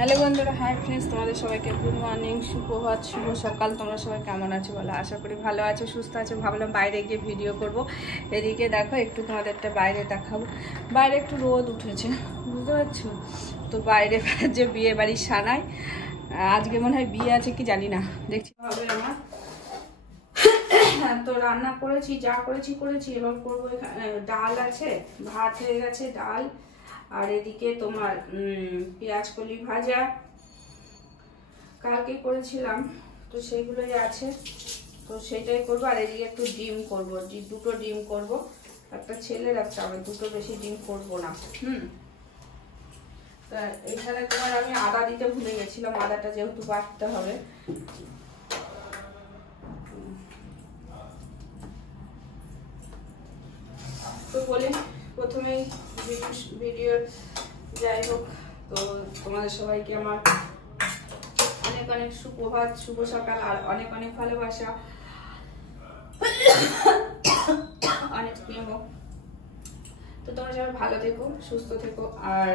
Hello বন্ধুরা, hi friends, তোমাদের সবাইকে গুড মর্নিং, সুপ্রভাত, শুভ সকাল। তোমরা সবাই কেমন আছো বলো? আশা করি ভালো আছো, সুস্থ আছো। ভাবলাম বাইরে গিয়ে ভিডিও করব। এদিকে দেখো একটু তোমাদেরটা বাইরে দেখাবো। বাইরে একটু রোদ উঠেছে, বুঝতে পারছো তো। বাইরে যে বিয়ে বাড়ির সানায় আজকে মনে হয় বিয়ে আছে কি জানি না, দেখছি হবে আমার। তো রান্না করেছি, যা করেছি। এবার করবো, ডাল আছে, ভাত হয়ে গেছে, ডাল। আর এদিকে তোমার পেঁয়াজ কলি ভাজা কালকে করেছিলাম, তো সেগুলোই আছে, তো সেটাই করবো। আর এদিকে একটু ডিম করবো, দুটো ডিম করবো, একটা ছেলের একটা আমার, দুটো বেশি ডিম করবো না। তা এখানে তোমার আমি আদা দিতে ভুলে গেছিলাম, আদাটা যেহেতু বাটতে হবে। তো বলি প্রথমেই ভিডিও যাই হোক, তো তোমাদের সবাইকে আমার অনেক অনেক সুপ্রভাত, শুভ সকাল, আর অনেক অনেক ভালোবাসা, অনেক স্নেহ। তো তোমরা সবাই ভালো থেকো, সুস্থ থেকো। আর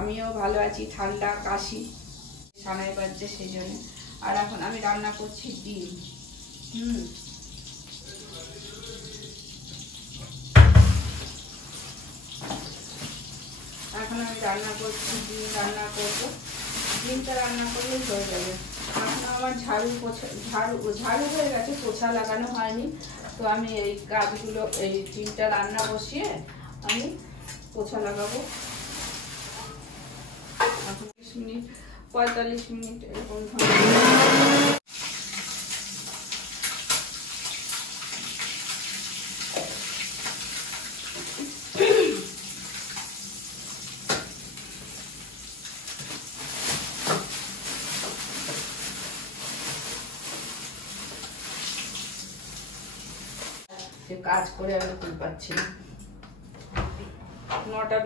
আমিও ভালো আছি, ঠান্ডা কাশি সানাই বাজছে সেই জন্য। আর এখন আমি রান্না করছি ডিম। এখন আমি রান্না করছি ডিম, রান্না করবো। ডিমটা রান্না করলেই হয়ে যাবে। এখন আমার ঝাড়ু হয়ে গেছে, পোছা লাগানো হয়নি। তো আমি এই কাজগুলো, এই ডিমটা রান্না বসিয়ে আমি পোছা লাগাবো। 30 মিনিট 45 মিনিট এরকম কাজ করে আমি খুব পাচ্ছি না। 9টা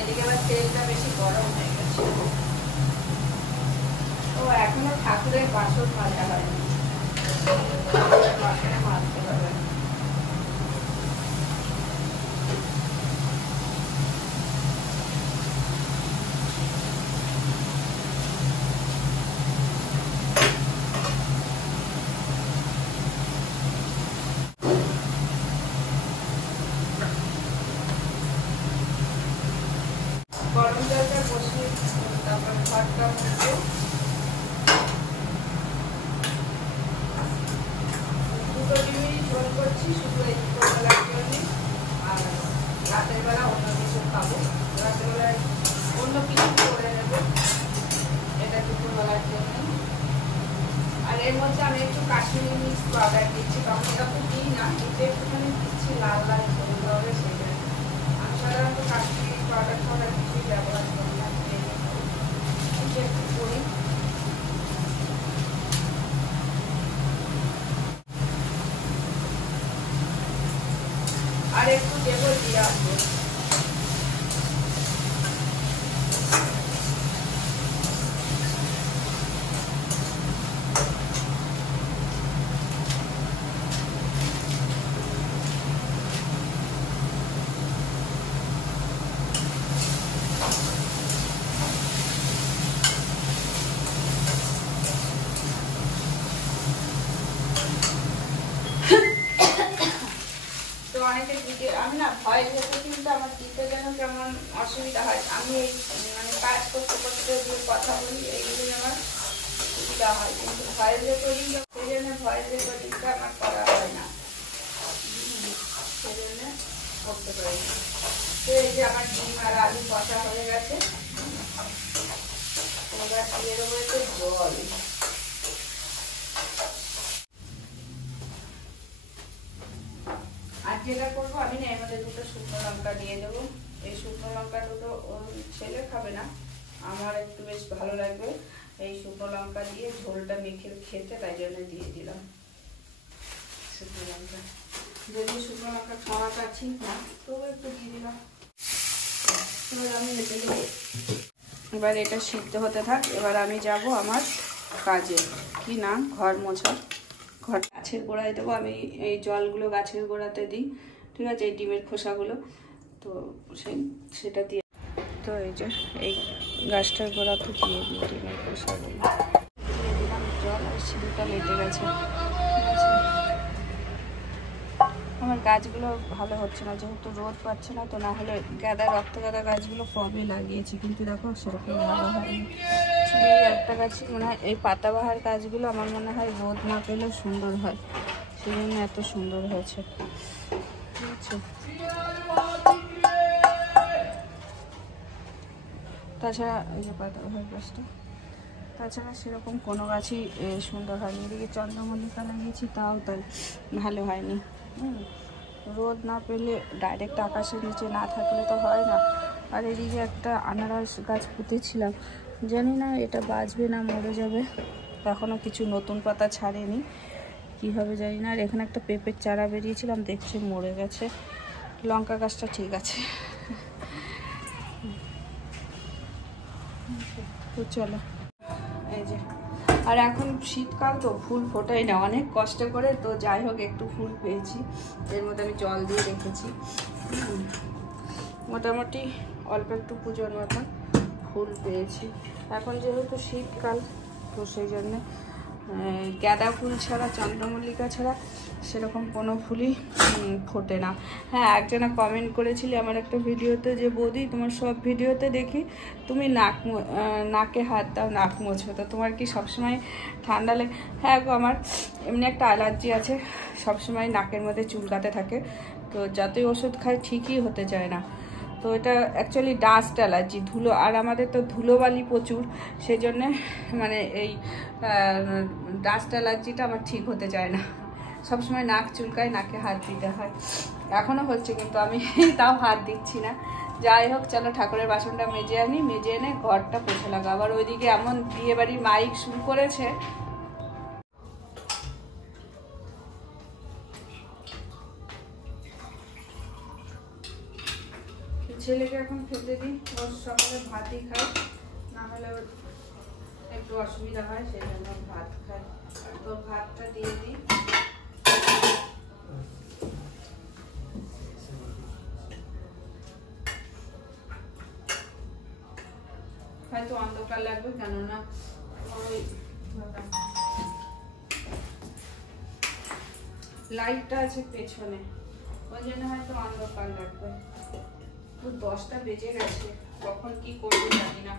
এদিকে আবার তেলটা বেশি গরম হয়ে গেছে। ও এখনো ঠাকুরের বাসন মাজা হয়নি, বাসনে মাজতে হবে। গরম জলটা বসিয়ে তারপর ভাতটা বসিয়ে দুটো ডিমই ঝোল করছি, শুধু এই দুপুরবেলার জন্য। আর রাতের বেলা অন্য কিছু খাবো, রাতের বেলায় অন্য কিছু করে নেবো, এটা দুপুরবেলার জন্য। আর এর মধ্যে আমি একটু কাশ্মীরি মিক্স পাউডার দিচ্ছি, কারণ এটা তো দিই না, দিতে একটুখানি দিচ্ছি, লাল লাল করতে হবে সেটা। আমি সাধারণত কাশ্মীরি পাউডার কিছুই ব্যবহার করি না, একটু করি। আর একটু দেবো জিরা। অনেকে দিতে, আমি না ভয় যেতে, কিন্তু আমার দিতে যেন কেমন অসুবিধা হয়। আমি এই মানে কাজ করতে করতে যে কথা বলি, এইগুলি আমার সুবিধা হয়, কিন্তু ভয়েস রেকর্ডিং, সেই জন্য ভয়েস রেকর্ডিংটা আমার করা হয় না, সেই জন্য করতে পারি না। তো এই যে আমার ডিম আর আলু কষা হয়ে গেছে, এবার দিয়ে দেবো একটু জল। আর যেটা করবো আমি না, এর মধ্যে দুটো শুকনো লঙ্কা দিয়ে দেবো। এই শুকনো লঙ্কা দুটো ছেলে খাবে না, আমার একটু বেশ ভালো লাগবে এই শুকনো লঙ্কা দিয়ে ঝোলটা মেখে খেতে, তাই জন্য দিয়ে দিলাম শুকনো লঙ্কা। যদি শুকনো লঙ্কা খাওয়াটা ঠিক না, তবু একটু দিয়ে দিলাম। এবার আমি এবার এটা সিদ্ধ হতে থাক। এবার আমি যাব আমার কাজে, কি না ঘর মোছা। ঘর গাছের গোড়ায় দেবো আমি, এই জলগুলো গাছের গোড়াতে দিই, ঠিক আছে, এই ডিমের খোসাগুলো, তো সেটা দিয়ে, তো এই যে এই গাছটার গোড়াতে দিয়ে দিই ডিমের খোসাগুলো, দিয়ে দিলাম জল, আর সিঁড়িটা লেগে গেছে। আমার গাছগুলো ভালো হচ্ছে না, যেহেতু রোদ পাচ্ছে না, তো না হলে রক্ত গাঁদা গাছগুলো কবে লাগিয়েছি, কিন্তু দেখো সেরকম ভালো হয়নি। এই একটা গাছই মনে হয়, এই পাতাবাহার গাছগুলো আমার মনে হয় রোদ না পেলেও সুন্দর হয়, সেই জন্য এত সুন্দর হয়েছে, ঠিক আছে। তাছাড়া এই যে পাতাবাহার গাছটা, তাছাড়া সেরকম কোনো গাছই সুন্দর হয়নি। এদিকে চন্দ্রমল্লিকা লাগিয়েছি, তাও তাই ভালো হয়নি। রোদ না পেলে, ডাইরেক্ট আকাশের নিচে না থাকলে তো হয় না। আর এদিকে একটা আনারস গাছ পুঁতেছিলাম, জানি না এটা বাঁচবে না মরে যাবে, এখনও কিছু নতুন পাতা ছাড়েনি, কী হবে জানি না। আর এখানে একটা পেঁপের চারা বেরিয়েছিলাম, দেখছি মরে গেছে। লঙ্কা গাছটা ঠিক আছে। তো চলো, এই যে, আর এখন শীতকাল তো ফুল ফোটাই না, অনেক কষ্ট করে, তো যাই হোক একটু ফুল পেয়েছি, এর মধ্যে আমি জল দিয়ে রেখেছি, মোটামুটি অল্প একটু পুজোর মতন ফুল পেয়েছি। এখন যেহেতু শীতকাল, তো সেই জন্যে গাঁদা ফুল ছাড়া, চন্দ্রমল্লিকা ছাড়া সেরকম কোনো ফুলই ফোটে না। হ্যাঁ, একজনা কমেন্ট করেছিলে আমার একটা ভিডিওতে, যে বৌদি তোমার সব ভিডিওতে দেখি তুমি নাকে হাত দাও, নাক মোছো, তো তোমার কি সবসময় ঠান্ডা লাগে? হ্যাঁ গো, আমার এমনি একটা অ্যালার্জি আছে, সবসময় নাকের মধ্যে চুলকাতে থাকে, তো যতই ওষুধ খাই ঠিকই হতে চায় না। তো এটা অ্যাকচুয়ালি ডাস্ট অ্যালার্জি, ধুলো, আর আমাদের তো ধুলোবালি প্রচুর, সেই জন্যে মানে এই ডাস্ট অ্যালার্জিটা আমার ঠিক হতে চায় না, সবসময় নাক চুলকায়, নাকে হাত দিতে হয়। এখনও হচ্ছে, কিন্তু আমি তাও হাত দিচ্ছি না। যাই হোক, চলো ঠাকুরের বাসনটা মেজে আনি, মেজে এনে ঘরটা পোছা লাগা। আবার ওইদিকে এমন বিয়ে বাড়ির মাইক শুরু করেছে, ছেলেকে এখন খেতে দিই, ওর সকালে ভাতই খায়, না হলে ওর একটু অসুবিধা হয়, সেই জন্য ভাত খায়, তো ভাতটা দিয়ে দিই। হয়তো অন্ধকার লাগবে, কেননা ওই লাইটটা আছে পেছনে, ওই জন্য হয়তো অন্ধকার লাগবে। তো 10টা বেজে গেছে, কখন কি করবো জানি না,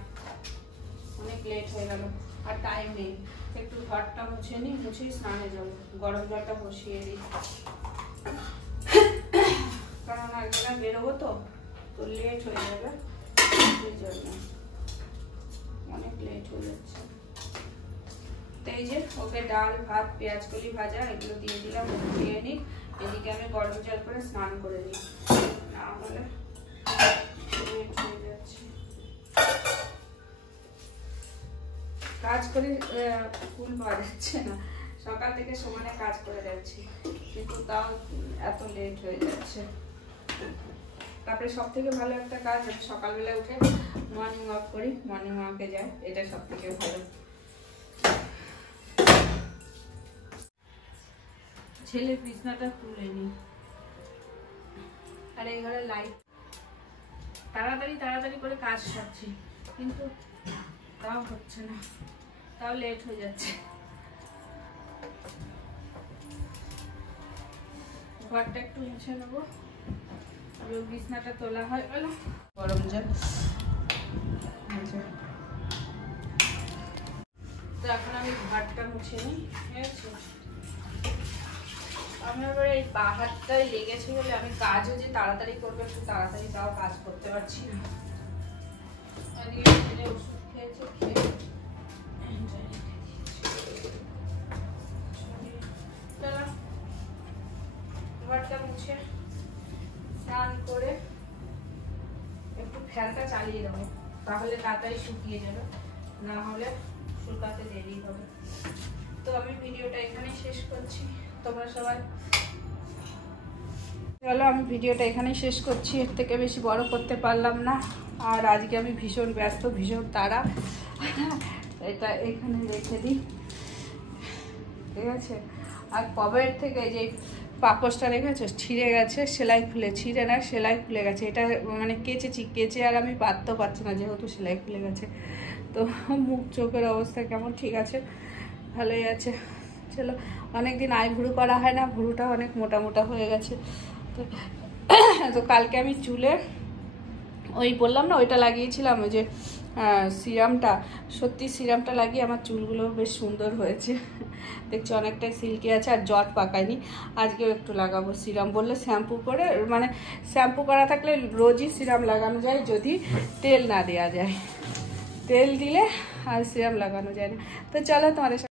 অনেক লেট হয়ে গেল, আর টাইম নেই। একটু ঘরটা মুছে নিই, মুছে স্নানে যাবো, গরম জলটা বসিয়ে দিই, কারণ একজনে বেরোবো, তো লেট হয়ে যাবে, সেই জন্য অনেক লেট হয়ে যাচ্ছে। তো এই যে ওকে ডাল, ভাত, পেঁয়াজ কলি ভাজা এগুলো দিয়ে দিলাম, দিয়ে নিই। এদিকে আমি গরম জল করে স্নান করে নিই, না হলে লেট হয়ে যাচ্ছে। কাজ করে ফুল পাওয়া যাচ্ছে না, সকাল থেকে সমানে কাজ করে যাচ্ছি, কিন্তু তাও এত লেট হয়ে যাচ্ছে। তারপরে সব থেকে ভালো একটা কাজ, আমি সকালবেলা উঠে মর্নিং ওয়াক করি, মর্নিং ওয়াকে যাই, এটা সব থেকে ভালো। ছেলে বিছনাটা তুলে নি, আর এই ঘরে লাইট, তাড়াতাড়ি করে কাজ করছি, কিন্তু তাও হচ্ছে না, তাও লেট হয়ে যাচ্ছে। ঘরটা একটু মুছে নেবো, বিছনাটা তোলা হয় গেল, গরম জল। তো এখন আমি ঘরটা মুছে নিই, ঠিক আছে। আমি আবার এই পা হাতটায় লেগেছে বলে আমি কাজও যে তাড়াতাড়ি করবো, একটু তাড়াতাড়ি তাও কাজ করতে পারছি না। ওষুধ খেয়েছে, খেয়ে ঘরটা মুছে স্নান করে একটু ফ্যানটা চালিয়ে দেবো, তাহলে তাড়াতাড়ি শুকিয়ে যাবে, না হলে শুকাতে দেরি হবে। তো আমি ভিডিওটা এখানেই শেষ করছি, তোমরা সবাই চলো আমি ভিডিওটা এখানেই শেষ করছি, এর থেকে বেশি বড় করতে পারলাম না। আর আজকে আমি ভীষণ ব্যস্ত, ভীষণ তাড়া। এটা এখানে রেখে দিই, ঠিক আছে। আর কবের থেকে যে পাপোশটা রেখেছো ছিঁড়ে গেছে, সেলাই খুলে, ছিঁড়ে না সেলাই খুলে গেছে। এটা মানে কেচেছি, কেচে আর আমি পাততেও পারছি না যেহেতু সেলাই খুলে গেছে। তো মুখ চোখের অবস্থা কেমন, ঠিক আছে, ভালোই আছে। চলো, অনেকদিন আইভুরু করা হয় না, ভুরুটা অনেক মোটা মোটা হয়ে গেছে। তো কালকে আমি চুলে ওই বললাম না ওইটা লাগিয়েছিলাম, ওই যে সিরামটা, সত্যি সিরামটা লাগিয়ে আমার চুলগুলো বেশ সুন্দর হয়েছে, দেখছি অনেকটাই সিল্কি আছে আর জট পাকায়নি। আজকেও একটু লাগাবো সিরাম, বললে শ্যাম্পু করে, মানে শ্যাম্পু করা থাকলে রোজই সিরাম লাগানো যায় যদি তেল না দেওয়া যায়, তেল দিলে আর সিরাম লাগানো যায় না। তো চলো তোমাদের